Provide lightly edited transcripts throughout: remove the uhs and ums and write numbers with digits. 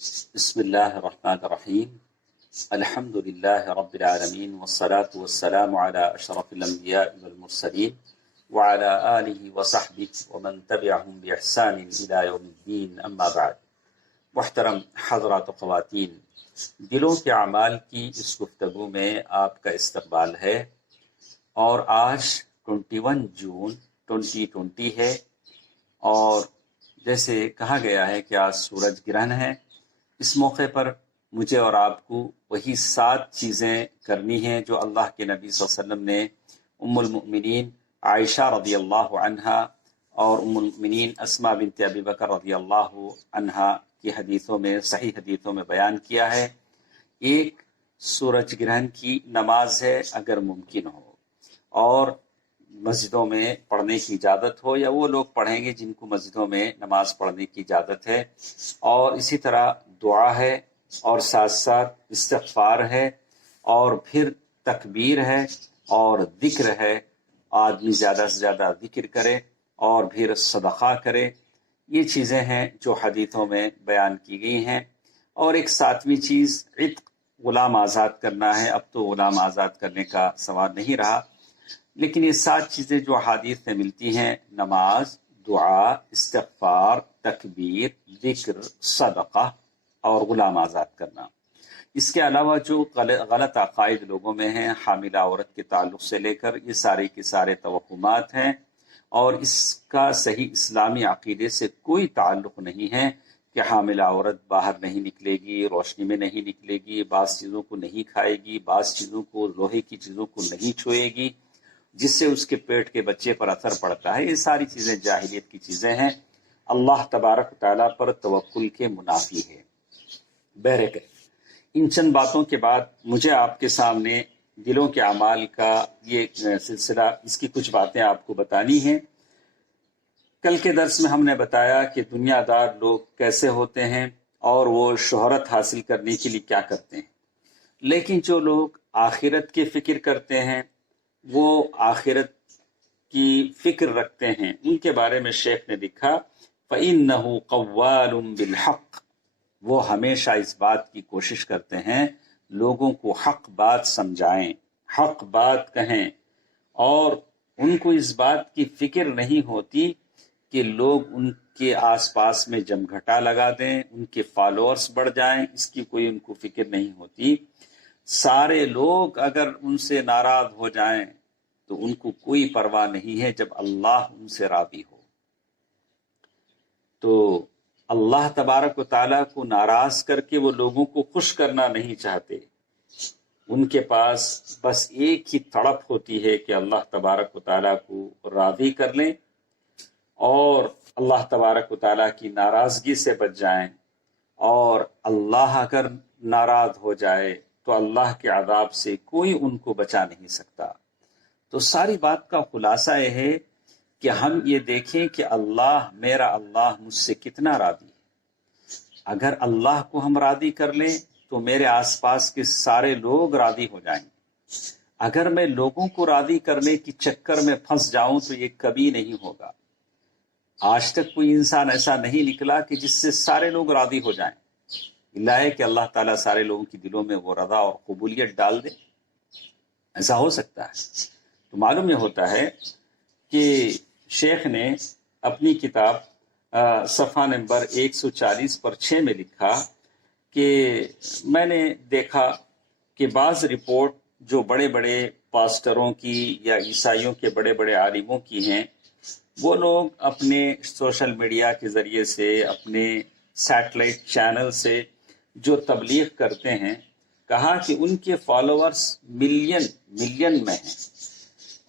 बिस्मिल्लाह अर्रहमान अर्रहीम अल्हम्दुलिल्लाह रब्बिल आलमीन वस्सलातु वस्सलामु अला अशरफिल अंबिया वल मुरसलीन व अला आलिहि व सहबिहि व मन तबिअहुम बि इहसान इला यौमिद्दीन अम्मा बाद। मुहतरम हज़रात व ख़वातीन, दिलों के अमाल की इस गुफ्तगू में आपका इस्तकबाल है और आज 21 जून 2020 है और जैसे कहा गया है कि आज सूरज ग्रहण है। इस मौके पर मुझे और आपको वही 7 चीज़ें करनी हैं जो अल्लाह के नबी सल्लल्लाहु अलैहि वसल्लम ने उम्मुल मुमिनीन आयशा रज़ियल्लाहु अन्हा और उम्मुल मुमिनीन अस्मा बिन्त अबी बकर रज़ियल्लाहु अन्हा की हदीसों में, सही हदीसों में बयान किया है। एक सूरज ग्रहण की नमाज है अगर मुमकिन हो और मस्जिदों में पढ़ने की इजाज़त हो, या वो लोग पढ़ेंगे जिनको मस्जिदों में नमाज पढ़ने की इजाज़त है। और इसी तरह दुआ है और साथ साथ इस्तिग़फ़ार है और फिर तकबीर है और ज़िक्र है। आदमी ज़्यादा से ज़्यादा ज़िक्र करे और फिर सदक़ा करे। ये चीज़ें हैं जो हदीथों में बयान की गई हैं। और एक 7वीं चीज़ इत्क़, ग़ुलाम आज़ाद करना है। अब तो ग़ुलाम आज़ाद करने का सवाल नहीं रहा, लेकिन ये 7 चीज़ें जो हदीस में मिलती हैं, नमाज, दुआ, इस्तिग़फ़ार, तकबीर, ज़िक्र, सदक़ा और ग़ुलाम आज़ाद करना। इसके अलावा जो गलत अक़ाइद लोगों में हैं, हामिला औरत के ताल्लुक़ से लेकर ये सारे के सारे तवहुमात हैं और इसका सही इस्लामी अक़ीदे से कोई ताल्लुक़ नहीं है कि हामिला औरत बाहर नहीं निकलेगी, रोशनी में नहीं निकलेगी, बाज़ चीज़ों को नहीं खाएगी, बाज़ चीज़ों को, लोहे की चीज़ों को नहीं छुएगी जिससे उसके पेट के बच्चे पर असर पड़ता है। ये सारी चीज़ें जाहिलियत की चीज़ें हैं, अल्लाह तबारक ताला पर तवक्कुल के मुनाफी है। बहरकत, इन चंद बातों के बाद मुझे आपके सामने दिलों के अमाल का ये सिलसिला, इसकी कुछ बातें आपको बतानी हैं। कल के दर्स में हमने बताया कि दुनियादार लोग कैसे होते हैं और वो शोहरत हासिल करने के लिए क्या करते हैं, लेकिन जो लोग आखिरत की फ़िक्र करते हैं, वो आखिरत की फ़िक्र रखते हैं, उनके बारे में शेख ने लिखा फ़इन्नहु क़व्वालुम बिलहक़। वो हमेशा इस बात की कोशिश करते हैं लोगों को हक बात समझाएं, हक बात कहें, और उनको इस बात की फ़िक्र नहीं होती कि लोग उनके आसपास में जमघटा लगा दें, उनके फॉलोअर्स बढ़ जाएं, इसकी कोई उनको फ़िक्र नहीं होती। सारे लोग अगर उनसे नाराज हो जाएं तो उनको कोई परवाह नहीं है जब अल्लाह उनसे राज़ी हो। तो अल्लाह तबारक व ताला को नाराज करके वो लोगों को खुश करना नहीं चाहते। उनके पास बस एक ही तड़प होती है कि अल्लाह तबारक व ताला को राज़ी कर लें और अल्लाह तबारक व ताला की नाराज़गी से बच जाएं। और अल्लाह अगर नाराज़ हो जाए तो अल्लाह के अज़ाब से कोई उनको बचा नहीं सकता। तो सारी बात का खुलासा यह है कि हम ये देखें कि अल्लाह, मेरा अल्लाह मुझसे कितना राज़ी है। अगर अल्लाह को हम राज़ी कर लें तो मेरे आसपास के सारे लोग राज़ी हो जाएंगे। अगर मैं लोगों को राज़ी करने की चक्कर में फंस जाऊं तो ये कभी नहीं होगा। आज तक कोई इंसान ऐसा नहीं निकला कि जिससे सारे लोग राज़ी हो जाएं। इल्ला है कि अल्लाह ताला सारे लोगों के दिलों में वो रज़ा और कबूलियत डाल दे, ऐसा हो सकता है। तो मालूम यह होता है कि शेख ने अपनी किताब सफ़ा नंबर 140 पर 6 में लिखा कि मैंने देखा कि बाज़ रिपोर्ट जो बड़े बड़े पास्टरों की या ईसाइयों के बड़े बड़े आलिमों की हैं, वो लोग अपने सोशल मीडिया के ज़रिए से, अपने सैटेलाइट चैनल से जो तबलीग करते हैं, कहा कि उनके फॉलोअर्स मिलियन में हैं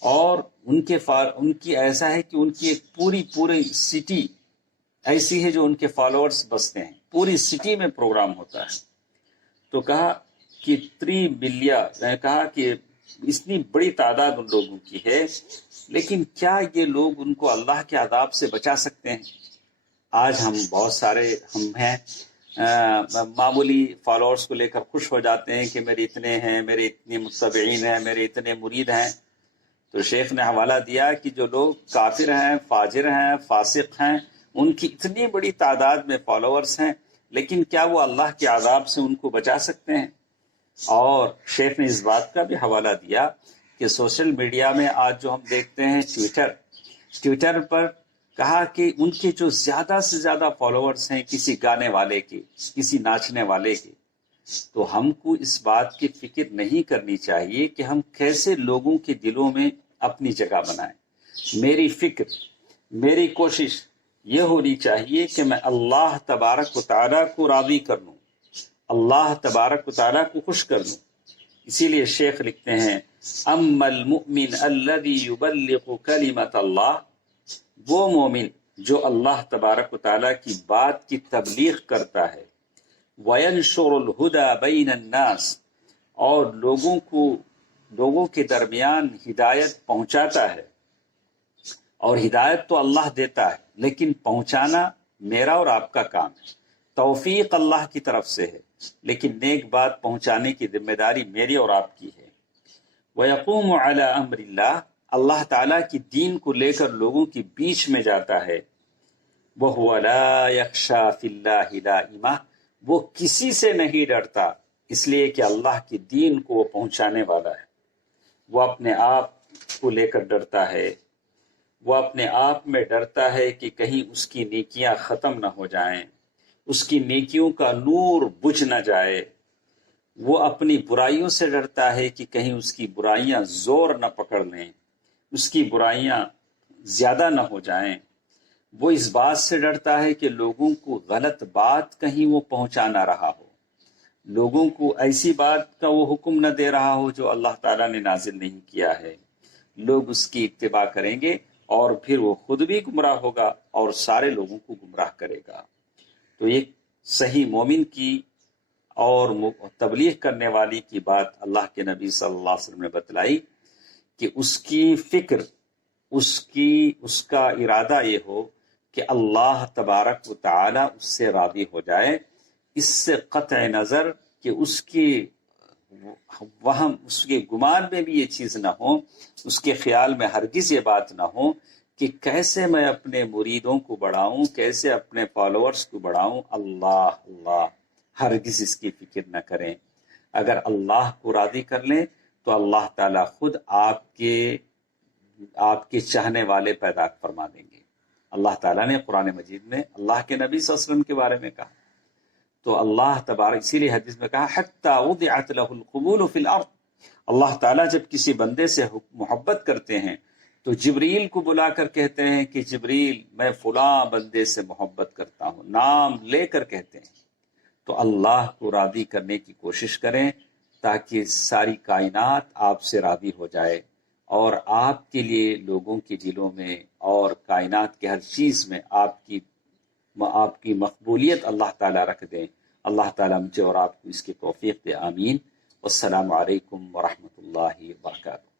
और उनकी ऐसा है कि उनकी एक पूरी सिटी ऐसी है जो उनके फॉलोअर्स बसते हैं। पूरी सिटी में प्रोग्राम होता है। तो कहा कि 3 बिलियन, कहा कि इतनी बड़ी तादाद उन लोगों की है, लेकिन क्या ये लोग उनको अल्लाह के अज़ाब से बचा सकते हैं? आज हम बहुत सारे हम हैं मामूली फॉलोअर्स को लेकर खुश हो जाते हैं कि मेरे इतने हैं, मेरे इतने मुत्तबईन हैं, मेरे इतने मुरीद हैं। तो शेख ने हवाला दिया कि जो लोग काफिर हैं, फाजिर हैं, फासिक हैं, उनकी इतनी बड़ी तादाद में फॉलोअर्स हैं, لیکن کیا وہ اللہ کے عذاب سے ان کو بچا سکتے ہیں؟ اور شیخ نے اس بات کا بھی حوالہ دیا کہ سوشل میڈیا میں آج جو ہم دیکھتے ہیں ٹویٹر پر کہا کہ ان کے جو زیادہ سے زیادہ فالوورز ہیں کسی گانے والے کے، کسی ناچنے والے کے، تو ہم کو اس بات کی فکر نہیں کرنی چاہیے کہ ہم کیسے لوگوں کے دلوں میں اپنی جگہ بنائیں۔ میری فکر، میری کوشش یہ ہونی چاہیے کہ میں اللہ تبارک و تعالیٰ کو راضی کر لوں، اللہ تبارک و تعالیٰ کو خوش کر لوں۔ اسی لیے شیخ لکھتے ہیں اما المؤمن الذي يبلغ کلمۃ اللہ، وہ مومن جو اللہ تبارک و تعالیٰ کی بات کی تبلیغ کرتا ہے، وینشر الہدی بین الناس، اور لوگوں کے درمیان ہدایت پہنچاتا ہے۔ اور ہدایت تو اللہ دیتا ہے لیکن پہنچانا میرا اور آپ کا کام ہے، توفیق اللہ کی طرف سے ہے، لیکن نیک بات پہنچانے کی ذمہ داری میری اور آپ کی ہے۔ وَيَقُومُ عَلَىٰ أَمْرِ اللَّهِ، اللہ تعالیٰ کی دین کو لے کر لوگوں کے بیچ میں جاتا ہے۔ وَهُوَ لَا يَخْشَىٰ فِي اللَّهِ لَائِمَةً، وہ کسی سے نہیں ڈرتا، اس لیے کہ اللہ کے دین کو وہ پہنچانے والا ہے۔ وہ اپنے آپ کو لے کر ڈرتا ہے، وہ اپنے آپ میں ڈرتا ہے کہ کہیں اس کی نیکیاں ختم نہ ہو جائیں، اس کی نیکیوں کا نور بجھ نہ جائے۔ وہ اپنی برائیوں سے ڈرتا ہے کہ کہیں اس کی برائیاں زور نہ پکڑ لیں، اس کی برائیاں زیادہ نہ ہو جائیں۔ وہ اس بات سے ڈرتا ہے کہ لوگوں کو غلط بات کہیں وہ پہنچا نہ رہا ہو، لوگوں کو ایسی بات کا وہ حکم نہ دے رہا ہو جو اللہ تعالیٰ نے نازل نہیں کیا ہے۔ لوگ اس کی اتباع کریں گے اور پھر وہ خود بھی گمراہ ہوگا اور سارے لوگوں کو گمراہ کرے گا۔ تو یہ صحیح مومن کی اور تبلیغ کرنے والی کی بات اللہ کے نبی صلی اللہ علیہ وسلم نے بتلائی کہ اس کی فکر، اس کا ارادہ یہ ہو کہ اللہ تبارک و تعالی اس سے راضی ہو جائے، اس سے قطع نظر کہ اس کے گمان میں بھی یہ چیز نہ ہو، اس کے خیال میں ہرگز یہ بات نہ ہو کہ کیسے میں اپنے مریدوں کو بڑھاؤں، کیسے اپنے فالوورز کو بڑھاؤں۔ اللہ ہرگز اس کی فکر نہ کریں۔ اگر اللہ کو راضی کر لیں تو اللہ تعالیٰ خود آپ کے چاہنے والے پیدا فرما دیں گے۔ اللہ تعالیٰ نے قرآن مجید میں اللہ کے نبی صلی اللہ علیہ وسلم کے بارے میں کہا، تو اللہ تبارک، اسی لیے حدیث میں کہا حتی وضعت له القبول فی الارض، اللہ تعالیٰ جب کسی بندے سے محبت کرتے ہیں تو جبریل کو بلا کر کہتے ہیں کہ جبریل میں فلاں بندے سے محبت کرتا ہوں، نام لے کر کہتے ہیں۔ تو اللہ کو راضی کرنے کی کوشش کریں تاکہ ساری کائنات آپ سے راضی ہو جائے اور آپ کے لیے لوگوں کے دلوں میں اور کائنات کے ہر چیز میں آپ کی مقبولیت اللہ تعالیٰ رکھ دیں۔ اللہ تعالیٰ مجھے اور آپ کو اس کی توفیق دے، آمین۔ والسلام علیکم ورحمۃ اللہ وبرکاتہ۔